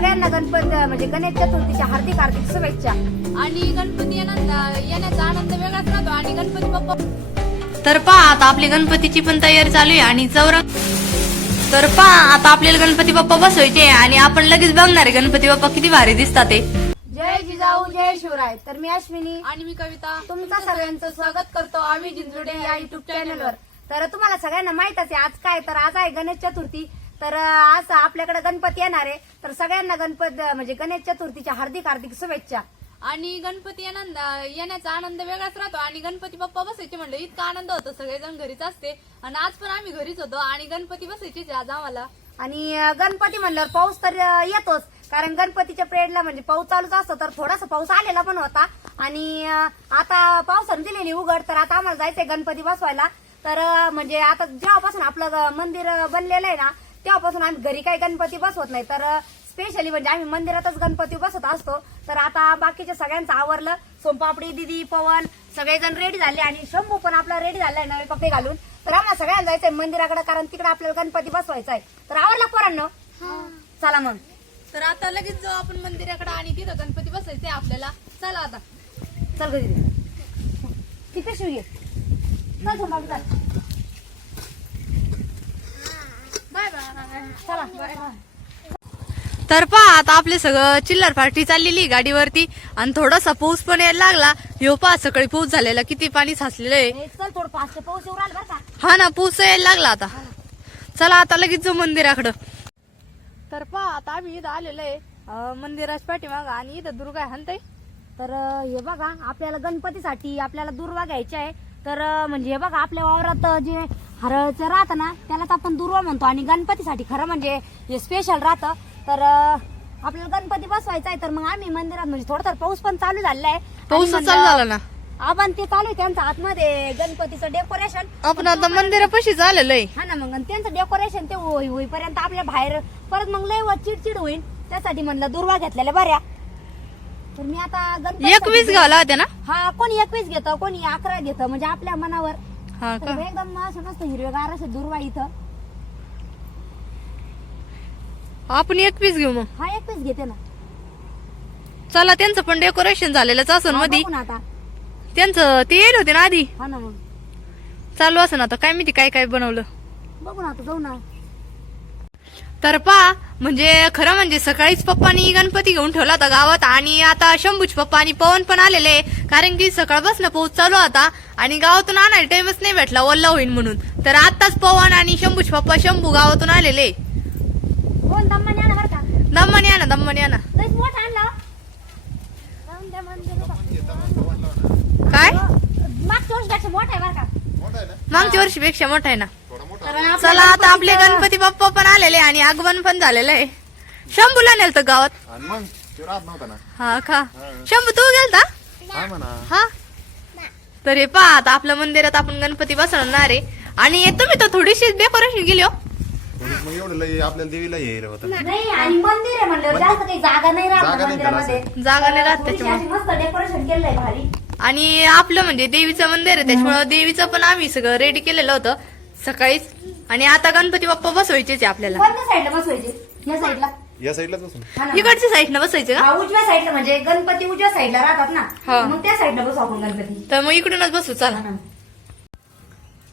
सगळ्यांना गणपती म्हणजे गणेश चतुर्थीच्या हार्दिक हार्दिक शुभेच्छा. आणि गणपती येण्याचा आनंद वेगळाच राहतो. आणि गणपती बाप्पा तर पहा आता आपली गणपतीची पण तयारी चालू आहे आणि चौरंग तर पहा आता आपल्याला गणपती बाप्पा बसवायचे आणि आपण लगेच बघणार आहे गणपती बाप्पा किती भारी दिसतात ते. जय जिजाऊ जय शिवराय. तर मी अश्विनी. आणि मी कविता. तुमचं सगळ्यांचं स्वागत करतो आम्ही जिंजुडे या युट्यूब चॅनलवर तर तुम्हाला सगळ्यांना माहितच आहे आज काय तर आज आहे गणेश चतुर्थी. तर आज आपल्याकडे गणपती येणार आहे. तर सगळ्यांना गणपती म्हणजे गणेश चतुर्थीच्या हार्दिक हार्दिक शुभेच्छा. आणि गणपती येणार येण्याचा आनंद वेगळाच राहतो आणि गणपती बाप्पा बसायचे म्हणलं इतका आनंद होतो. सगळेजण घरीच असते. आणि आज पण आम्ही घरीच होतो आणि गणपती बसायचेच आज आम्हाला आणि गणपती म्हणल्यावर पाऊस तर येतोच. कारण गणपतीच्या पिरियडला म्हणजे पाऊस चालूच असतो तर थोडासा पाऊस आलेला पण होता. आणि आता पावसाने दिलेली उघड तर आता आम्हाला जायचंय गणपती बसवायला. तर म्हणजे आता जेव्हापासून आपलं मंदिर बनलेलं आहे ना तेव्हापासून आम्ही घरी काही गणपती बसवत नाही. तर स्पेशली म्हणजे आम्ही मंदिरातच गणपती बसवत असतो. तर आता बाकीच्या सगळ्यांचं आवरलं. सोमपापडी दिदी पवन सगळेजण रेडी झाले आणि शंभू पण आपला रेडी झालाय नवे कपडे घालून. तर आम्हाला सगळ्यांना जायचंय मंदिराकडे कारण तिकडे आपल्याला गणपती बसवायचा आहे तर आवरला पोरांनो? चला मग. तर आता लगेच जाऊ आपण मंदिराकडे आणि तिथं गणपती बसायचे आपल्याला. चला आता. चल ग दीदी. किती शिव घे. चल सोमपापडी चल तर पहा आता आपले सगळं चिल्लर पार्टी चाललेली गाडीवरती. आणि थोडासा पाऊस पण यायला लागला. ह्यो पहा सकाळी पाऊस झालेला. किती पाणी साचलेलं आहे. हे हा ना पाऊस यायला लागला आता. चला आता लगेच जाऊ मंदिराकडं. तर पहा आता आम्ही इथं आलेलो आहे मंदिराच्या पाठीमाग. आणि इथं दुर्गा आहे तर हे बघा आपल्याला गणपतीसाठी आपल्याला दुर्वा घ्यायचा आहे. तर म्हणजे हे बघा आपल्या वावरात जे हरळचं राहतं ना त्यालाच आपण दुर्वा म्हणतो. आणि गणपतीसाठी खरं म्हणजे हे स्पेशल राहतं. तर आपल्याला गणपती बसवायचा आहे तर मग आम्ही मंदिरात म्हणजे थोडं तर पाऊस पण चालू झालेला आहे. पाऊस चालू झाला ना? आपण ते चालू आहे त्यांचं आतमध्ये गणपतीचं डेकोरेशन आपण आता मंदिरापाशी झालेलं आहे. हा ना मग आणि त्यांचं डेकोरेशन ते होई होईपर्यंत आपल्या बाहेर परत मग लय व चिडचिड होईल त्यासाठी म्हणलं दुर्वा घेतलेल्या बऱ्या. तर मी आता गणपती एकवीस गावला होत्या ना? हा कोणी एकवीस घेतं कोणी अकरा घेतं म्हणजे आपल्या मनावर. हा तर का एकदम असं मस्त हिरवेगार असं दुर्वा इथं. आपण एकवीस घेऊ मग. हा एकवीस घेते ना. चला त्यांचं पण डेकोरेशन झालेलंच असन हा, मधी. बघू ना आता. त्यांचं ते येईल होते ना आधी. हा ना मग. चालू असं आता. काय माहिती काय काय बनवलं. बघू ना आता जाऊ ना. तर पा म्हणजे खरं म्हणजे सकाळीच पप्पानी गणपती घेऊन ठेवला होता गावात आणि आता शंभूच पप्पा आणि पवन पण आलेले कारण की सकाळपासून पाऊस चालू होता आणि गावातून आणायला टाइमच नाही भेटला ओल्ला होईल म्हणून. तर आताच पवन आणि शंभूच पप्पा शंभू गावातून आलेले दम्माने मोठा आणला. जाऊन द्या मंदिरात. काय? मागच्या वर्षीपेक्षा मोठा आहे बरं का? मागच्या वर्षीपेक्षा मोठा आहे ना? चला आता आपले गणपती बाप्पा पण आलेले आणि आगमन पण झालेलं आहे. शंभूला नेलतं गावात. आणि मग तो राहत नव्हता ना. हा का? शंभू तू गेलता? काय म्हणा. हा? तर हे पहा आता आपल्या मंदिरात आपण गणपती बसवणार आहे. आणि तुम्ही तर थोडीशी डेकोरेशन केली हो. मग एवढं लय आपल्याला देवीला येईल होतं. नाही आणि मंदिर आहे म्हणलं जास्त काही जागा नाही राहत जागा ना नाही त्याला मंदिरामध्ये. जागा नाही राहत थोडीशी त्याच्यामुळे. अशी मस्त डेकोरेशन केलंय भारी. आणि आपलं म्हणजे देवीचं मंदिर आहे त्याच्यामुळे देवीचं पण आम्ही सगळं रेडी केलेलं होतं. सकाळीच. आणि आता गणपती बाप्पा बसवायचेच आहे आपल्याला. कोणत्या साईडला बसवायचे? या साईडला. या साईडलाच बसून. हा ना. इकडच्या साईडनं का? हा, उजव्या साईडला म्हणजे गणपती उजव्या साईडला राहतात हा. ना मग त्या साईडला बसू आपण गणपती. तर मग इकडूनच बसू चला. ना.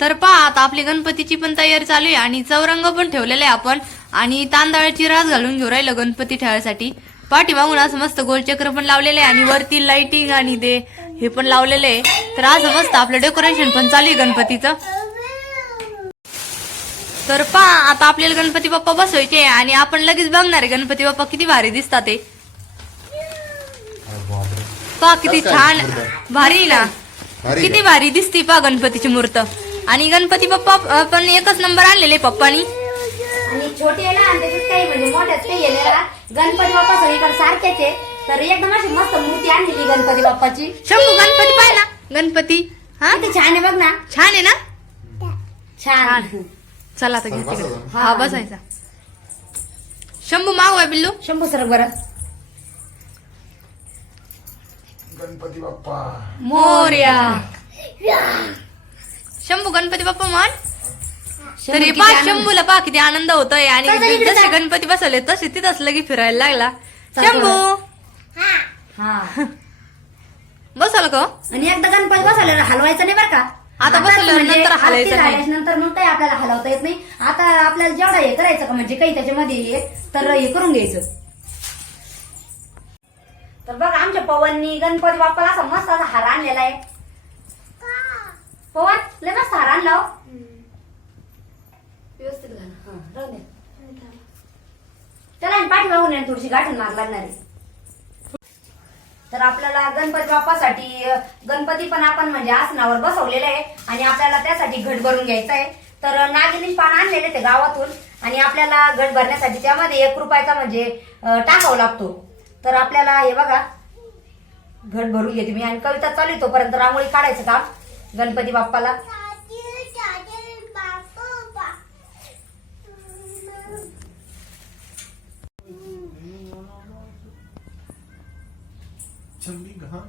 तर पहा आता आपली गणपतीची पण तयारी चालू आहे आणि चौरंग पण ठेवलेला आहे आपण. आणि तांदळाची रास घालून घेऊ राहिलं गणपती ठेवायसाठी. पाठीमागून असं मस्त गोलचक्र पण लावलेलं आहे आणि वरती लाइटिंग आणि ते हे पण लावलेलं आहे. तर असं मस्त आपलं डेकोरेशन पण चालू आहे गणपतीचं. तर पहा आता आपल्याला गणपती बाप्पा बसवायचे आणि आपण लगेच बघणार आहे गणपती बाप्पा किती भारी दिसतात ते पहा किती छान? भारी आहे ना? भारी किती? भारी दिसते पा गणपतीची मूर्त. आणि गणपती बाप्पा पण एकच नंबर आणलेले पप्पानी. आणि छोटे आहे ना आणि त्याच्यात काही म्हणजे मोठ्याच काही आहे ना गणपती बाप्पा सगळीकडे सारखेच आहे. तर एकदम अशी मस्त मूर्ती आणलेली गणपती बाप्पाची. शंभू गणपती ना गणपती. हा? किती छान आहे बघ ना. छान आहे ना? छान. चला आता. तिकडे. हा बसायचा. शंभू मागवा बिल्लू. शंभू सर बरं. गणपती बाप्पा. मोर्या. शंभू गणपती बाप्पा म्हण. शंभू तरी पा शंभूला पा किती आनंद होतोय. आणि चल, चल, इकडे जसे. गणपती बसवले तसे तिथंच लगी फिरायला लागला. चल, शंभू. हा. बसवलं का आणि एकदा गणपती बसवल्यावर हलवायचं नाही बरं का? आता बसवल्यावर म्हणजे नंतर हलायचं नाही. मग काही आपल्याला हलवता येत नाही आता आपल्याला जेवढा हे करायचं का म्हणजे काही त्याच्यामध्ये हे तर हे करून घ्यायचं तर बघा आमच्या पवननी गणपती बाप्पाला असा मस्त असा हार आणलेला आहे पवन लय मस्त हार आणला हो. व्यवस्थित घाल हा, राहू दे. त्याला आणि पाठीमागून आहे, थोडीशी गाठण मार लागणार आहे तर आपल्याला गणपती बाप्पासाठी गणपती पण आपण म्हणजे आसनावर बसवलेलं आहे आणि आपल्याला त्यासाठी घट भरून घ्यायचा आहे. तर नागिनी पान आणलेले ते गावातून आणि आपल्याला घट भरण्यासाठी त्यामध्ये एक रुपयाचा म्हणजे टाकावा लागतो. तर आपल्याला हे बघा घट भरून घेते मी. आणि कविता चालू आहे तोपर्यंत रांगोळी काढायचं काम गणपती बाप्पाला. चंबी घा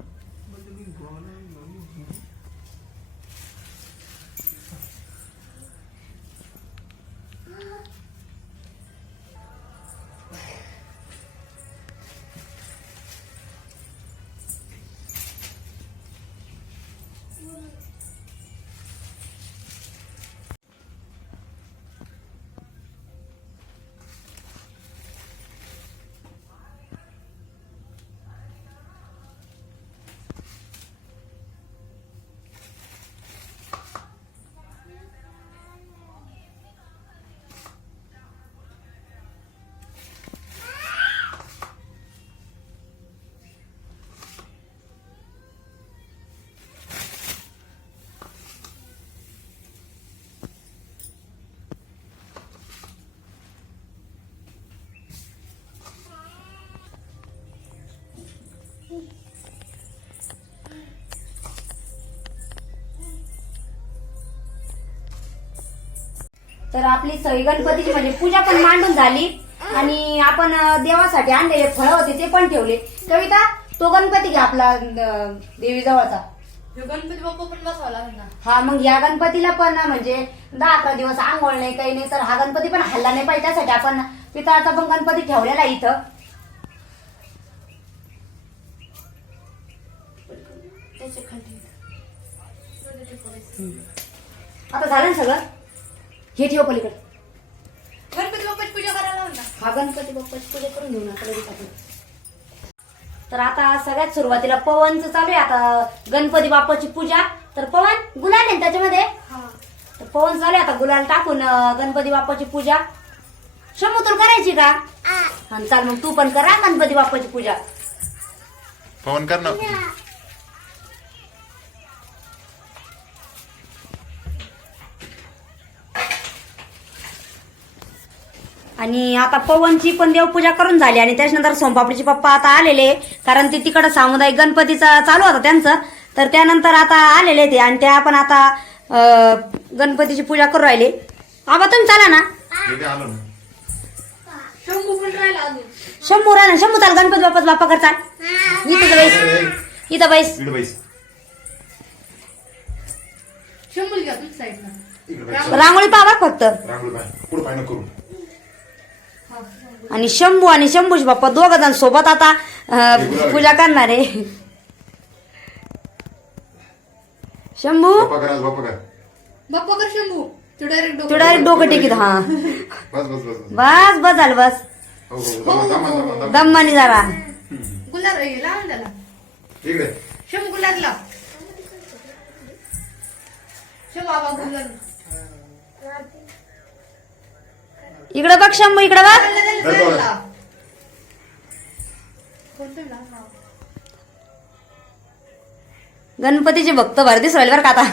तर आपली सई गणपतीची म्हणजे पूजा पण मांडून झाली. आणि आपण देवासाठी आणलेले फळं होते ते पण ठेवले. कविता तो गणपती घ्या आपला अं, देवीजवळचा. ह्यो गणपती बाप्पा पण बसवा लागेल ना? हा मग या गणपतीला पण म्हणजे दहा अकरा दिवस आंघोळ नाही काही नाही तर हा गणपती पण हल्ला नाही पाहिजे. त्यासाठी आपण पितळाचा पण गणपती ठेवलेला आहे इथं. आता झालं ना सगळं? हे ठेव पलीकडे. गणपती बाप्पाची पूजा करायला लावून ना हा गणपती बाप्पाची पूजा करून घेऊ ना लगेच आपण. तर आता सगळ्यात सुरुवातीला पवनचं चालू आहे. आता गणपती बाप्पाची पूजा. तर पवन गुलाल आहे ना त्याच्यामध्ये? तर पवन चालू आहे. आता गुलाल टाकून अं, गणपती बाप्पाची पूजा. शंभू तुला करायची का? हा चाल मग तू पण करा गणपती बाप्पाची पूजा. पवन कर ना. आणि आता पवनची पण देवपूजा करून झाली आणि त्याच्यानंतर सोमपापडीचे पप्पा आता आलेले. कारण ते तिकडं सामुदायिक गणपतीचा चालू होता त्यांचं. तर त्यानंतर आता आलेले ते आणि त्या पण आता गणपतीची पूजा करून राहिले. आबा तुम्ही चाला ना. इथे आलो ना. शंभू पण राहिला अजून. शंभू राहा ना. शंभू चाल गणपती बाप्पाच बाप्पा करतात इथं बैस. इथं बैस. रांगोळी पाहा फक्त. रांगोळी पाय पुढे पाय नको करू आणि शंभू आणि शंभूचे बाप्पा दोघ जण सोबत आता पूजा करणार आहे. शंभू? बाप्पा कर आज बाप्पा कर. बाप्पा कर शंभू. तू डायरेक्ट तू डायरेक्ट डोकं टेकीत हा. बस बस बस बस. बस बस झालं बस. हो हो दमा दमा दमा दमा दम्मानी जरा. गुलाब हे लावून त्याला. इकडे. शंभू गुलाब लाव शंभू बाबा गुलाब इकडं बघ शंभू इकडे बघ. गणपतीचे भक्त भर दिसू राहिले बरं का आता.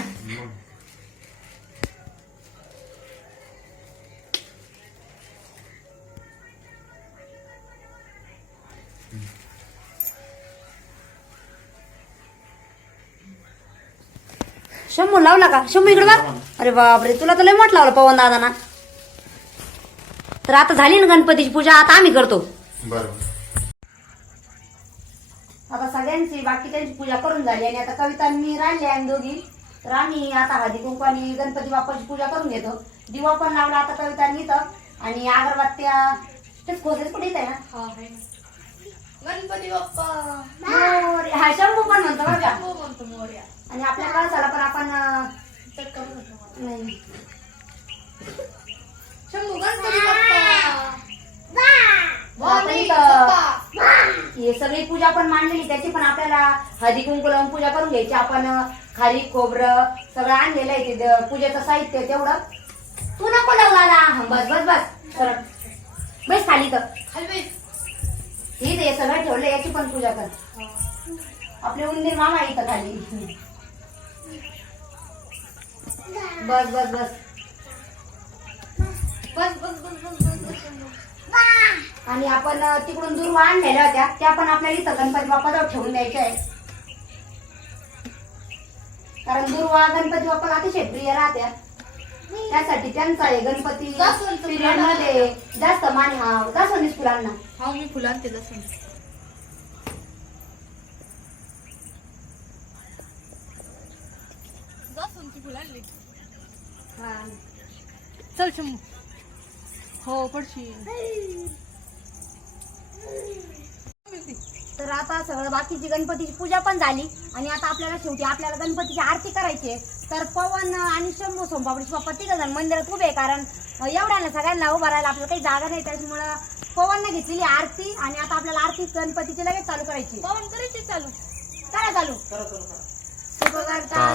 शंभू लावला का शंभू इकडे बघ. अरे बापरे तुला तर लय मोठ लावलं पवन दादा ना तर आता झाली ना गणपतीची पूजा आता आम्ही करतो. बरं आता सगळ्यांची बाकीच्यांची पूजा करून झाली आणि आता कविता आणि मी राहिले आणि दोघी. तर आम्ही आता हळदी कुंकू आणि गणपती बाप्पाची पूजा करून घेतो. दिवा पण लावला आता कविता इथं. आणि अगरबत्त्या तेच खोसेच कुठे आहे ना. गणपती बाप्पा. मोरया. हा शंभू पण म्हणतो बरं का. हो म्हणतो मोर्या. आणि आपल्या कळसाला पण आपण अं, चटका म्हणतो नाही. हे सगळी पूजा पण मांडलेली त्याची पण आपल्याला हळदी कुंकू लावून पूजा करून घ्यायची. आपण खारी खोबरं सगळं आणलेलं आहे ते पूजेचं साहित्य तेवढं. तू नको लावला बस बस बस. सरळ बस खाली तर ठीक हे ते सगळं ठेवलं याची पण पूजा कर. आपले उंदीर मामा इथं खाली. बस बस बस. बस बस बस बस बस. आणि आपण अ, तिकडून दूर आणलेल्या होत्या. त्या पण आपल्याला इथं गणपती बाप्पाजवळ ठेवून द्यायच्या आहे कारण दुर्वा गणपती बाप्पाला अतिशय प्रिय राहत्या. त्यासाठी त्यांचा आहे गणपती जास्वंदचं पिरियडमध्ये जास्त मान हा जास्वंदीच फुलांना. हा मी फुलं आणते जसं चल शंभू. हो पडशी तर आता सगळं बाकीची गणपतीची पूजा पण झाली आणि आता आपल्याला शेवटी आपल्याला गणपतीची आरती करायची आहे. तर पवन आणि शंभू सोमपापडीचे पप्पा तिघ जण मंदिरात उभे आहे कारण एवढ्याला सगळ्यांना उभा राहायला आपल्याला काही जागा नाही त्याच्यामुळं पवनने घेतलेली आरती आणि आता आपल्याला आरती गणपतीची लगेच चालू करायची पवन करायची चालू. करा चालू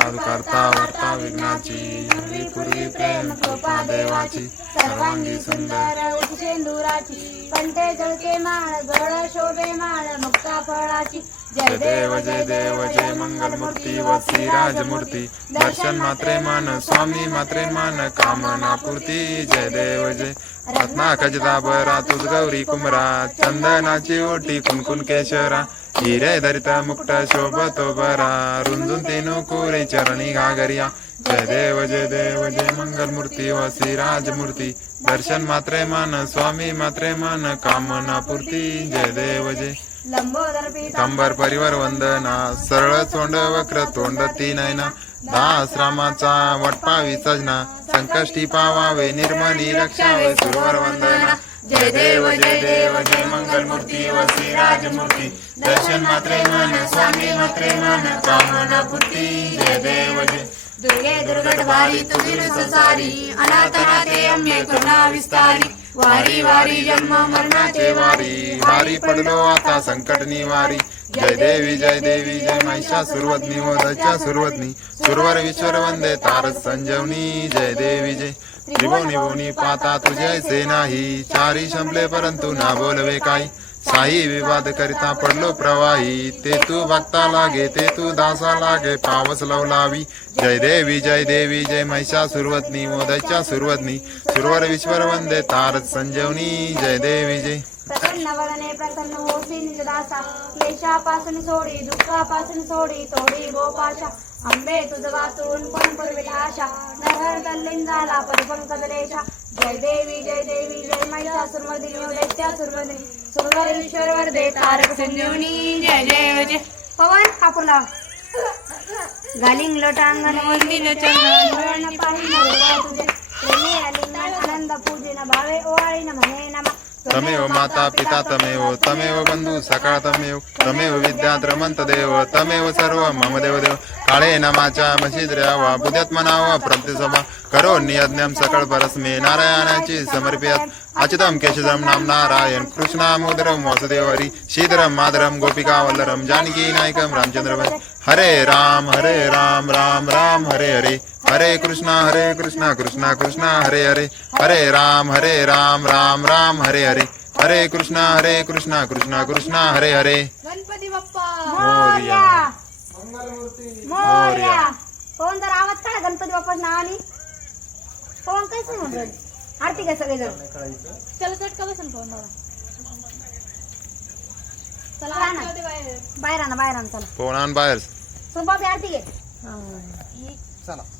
ताल करता वार्ता विघ्नाची. पूर्वी पूर्वी प्रेम कृपा देवाची. सर्वांगी सुंदर उची पंटे जळके माळ गळ शोभे माळ मुक्ता फळाची. जय देव जय देव जय मंगलमूर्ती व श्रीराजमूर्ती. दर्शन मात्रे मान स्वामी मात्रे मान कामना पूर्ती. जय देव जय. रत्ना खजिताभरा तुझ गौरी कुमरा चंदनाची ओटी कुणकुण केशरा. हिरे धरित मुक्त शोभतो बरा रुंजून तेनु कोरे चरणी घागरिया. जय देव जय देव जय मंगलमूर्ती व श्रीराजमूर्ती. दर्शन मात्रे मान स्वामी मात्रे मान कामना पूर्ती. जय देव जय. कंबर परिवार वंदना सरळ तोंड वक्र तोंड नयना दासरामाचा वटपा विसजना संकष्टी पावावे निर्मली रक्षावे सुरवर वंदना जय देव जय देव जय मंगल मूर्ती वसी राजमूर्ती दर्शन मात्रे मन स्वामी मात्रे मन कामना पुती जय देव जय। दुर्गे दुर्गट वारी तुझी सारी अनाथ अनाथनाथे अंबे करुणा विस्तारी। वारी वारी जन्म मरणाचे वारी. वारी. पडलो आता संकट निवारी जय देवी जय देवी जय महिषा सुरवतनी वदच्या सुरवतनी सुरवर विश्वर वंदे तारक संजीवनी. जय देवी जय. त्रिभुवनी भुवनी पाता तुझे नाही. चारी संपले परंतु ना बोलवे काही. साई विवाद करिता पडलो प्रवाही. ते तू भक्ता लागे ते तू दासा लागे पावस लवलावी जय देवी जय देवी जय महिषा सुरवतनी मोदयच्या सुरवतनी सुरवर विश्वर वंदे तारत संजीवनी. जय देवी जय. प्रसन्न वदने प्रसन्न होसी निजदासा क्लेशापासून सोडी दुःखापासून सोडी तोडी गोपाशा. अंबे तुझ वाचून पण पूर्वी आशा. नगर तल्लीन झाला परिपंकज रेषा जय देवी जय देवी जय महिषा सुरमदिनी दैत्या सुरमदिनी सुंदर ईश्वर वरदे तारक संजीवनी जय जय जय. पवन कापूरला. घालिंग लोटांगण वंदिन चंद्र पाहिन तुझे. प्रेमे आलिंगन आनंद पूजिन भावे नमा. तमेव माता पिता तमेव तमेव बंधू सकाळ तमेव. तमेव विद्या त्रमंत देव तमेव सर्व मम देव देव. काळे नमाच्या मशिद्र्यावा बुद्यात मनावा प्रत्यसभा करो नियज्ञम सकळ परस्मे नारायणाची समर्पयात। अच्युतम केशदम नाम नारायण कृष्णामुद्रम वासुदेव हरी शीधरम माधरम गोपिका वल्लरम जानकी नायकम रामचंद्र हरे राम हरे राम राम राम हरे हरे। हरे कृष्णा हरे कृष्णा कृष्णा कृष्णा हरे हरे। हरे राम हरे राम राम राम हरे हरे। हरे कृष्णा हरे कृष्णा कृष्णा कृष्णा हरे हरे। गणपती बाप्पा! मोरया. मोरया! पवन जर आवाज़ काढा गणपती बाप्पा नावाने पवन काहीच नाही म्हणत आरती काय सगळेजण त्याला चटका बसन पवन दादा चला बाहेर आणा बाहेर आणा चला. बाहेर. आरती घे.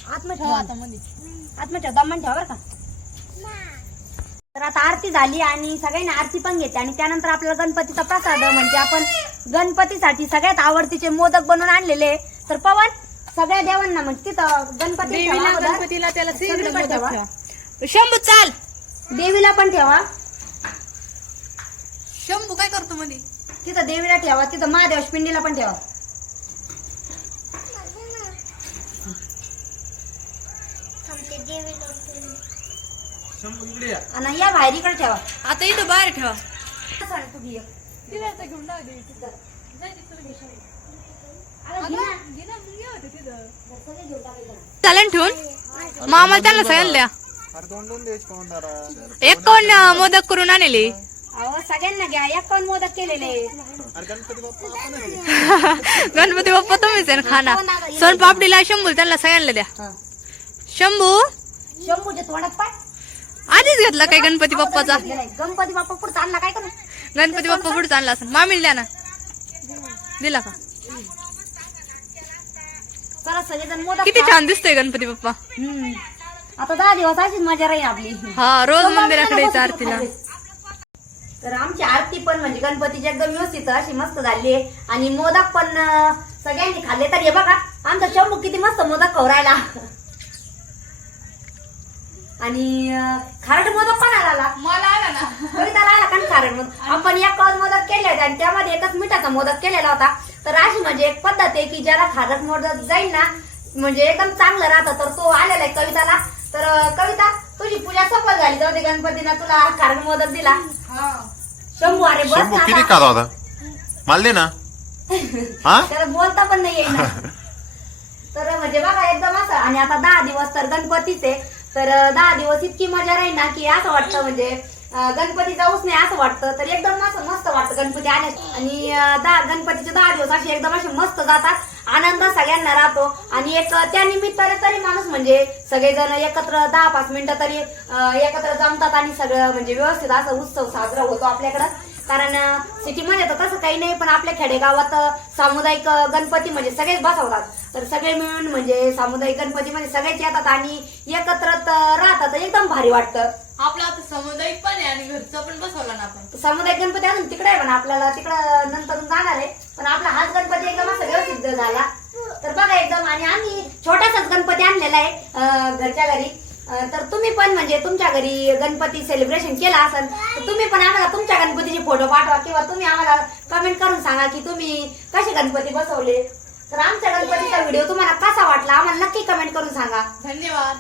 आत्मा ठेवा आता मध्ये. आत्मा ठेवा दमन ठेवा बरं का. तर आता आरती झाली आणि सगळ्यांनी आरती पण घेतली. आणि त्यानंतर आपल्याला गणपतीचा प्रसाद म्हणजे आपण गणपतीसाठी सगळ्यात आवडतीचे मोदक बनवून आणलेले. तर पवन सगळ्या देवांना म्हणजे तिथं गणपती गणपतीला त्याला ठेवा. शंभू चाल. देवीला पण ठेवा. शंभू काय करतो म्हणे? तिथं देवीला ठेवा तिथं महादेव पिंडीला पण ठेवा. या. आणि बाहेर इकडे ठेवा. आता इथं बाहेर ठेवा. सांग घेऊन जाऊ तिथं चालेल ठेवून? मामा त्यांना सांगायला द्या. अरे दोन दोन द्यायचे कोणाला एक कोण मोदक करून आणले? अहो सगळ्यांना घ्या. एक कोण मोदक केलेले? गणपती बाप्पा आपण गणपती बाप्पा तुम्हीच आहे ना खाना सोन पापडीला शंभू त्यांना सगळ्यांना द्या. हा. शंभू? शंभूच्या तोंडात पाय. आधीच घेतला काय गणपती बाप्पाचा. गणपती बाप्पा पुढचा आणला काय करू? गणपती बाप्पा पुढे आणला असं. मामीला द्या ना. दिला का? चला सगळेजण मोदक किती खा. छान दिसतोय गणपती बाप्पा. हम्म. आता दहा दिवस अशीच मजा राहील आपली. हा रोज मंदिराकडे यायचं आरतीला. तर आमची आरती पण म्हणजे गणपतीची एकदम व्यवस्थित अशी मस्त झाली आहे. आणि मोदक पण अं, सगळ्यांनी खाल्ले. तर हे बघा आमचा चंबू किती मस्त मोदक खवरायला. आणि अं, खारट मोदक पण आला? मला आला ना. कविता राहिला का खारट मोदक? आपण एक मोदक केले होते आणि त्यामध्ये एकच मिठाचा मोदक केलेला होता. तर अशी म्हणजे एक पद्धत आहे की ज्याला खारट मोदक जाईल ना म्हणजे एकदम चांगलं राहतं. तर तो आलेला आहे कविताला. तर कविता तुझी पूजा सफल झाली. जाऊ दे गणपतीनं तुला खारट मोदक दिला. हा शंभू अरे बस शंभू ना किती होता? मला दे ना? हा? त्याला बोलता पण नाही तर म्हणजे बघा एकदम असं. आणि आता दहा दिवस तर गणपतीचे तर दहा दिवस इतकी मजा राहील ना की असं वाटतं म्हणजे गणपती जाऊच नाही असं वाटतं तर एकदम असं मस्त वाटतं गणपती आले आणि दहा गणपतीचे दहा दिवस असे एकदम असे मस्त जातात आनंद सगळ्यांना राहतो. आणि एक त्या निमित्ताने तरी माणूस म्हणजे सगळेजण एकत्र दहा पाच मिनिटं तरी एकत्र जमतात आणि सगळं म्हणजे व्यवस्थित असा उत्सव साजरा होतो आपल्याकडं. कारण सिटीमध्ये तर तसं काही नाही पण आपल्या खेडेगावात सामुदायिक गणपती म्हणजे सगळेच बसवतात. तर सगळे मिळून म्हणजे सामुदायिक गणपतीमध्ये सगळेच येतात आणि एकत्र राहतात. एकदम भारी वाटतं. आपला आता सामुदायिक पण आहे आणि घरचं पण बसवलं ना आपण. सामुदायिक गणपती अजून तिकडे आहे पण आपल्याला तिकडं नंतर जाणार आहे. पण आपला हाच गणपती एकदम असा व्यवस्थित झाला. तर बघा एकदम. आणि आम्ही छोटासाच गणपती आणलेला आहे घरच्या घरी. तर तुम्ही पण म्हणजे तुमच्या घरी गणपती सेलिब्रेशन केला असेल तर तुम्ही पण आम्हाला तुमच्या गणपतीचे फोटो पाठवा किंवा तुम्ही आम्हाला कमेंट करून सांगा की तुम्ही कसे गणपती बसवले. तर आमच्या गणपतीचा व्हिडिओ तुम्हाला कसा वाटला आम्हाला नक्की कमेंट करून सांगा. धन्यवाद.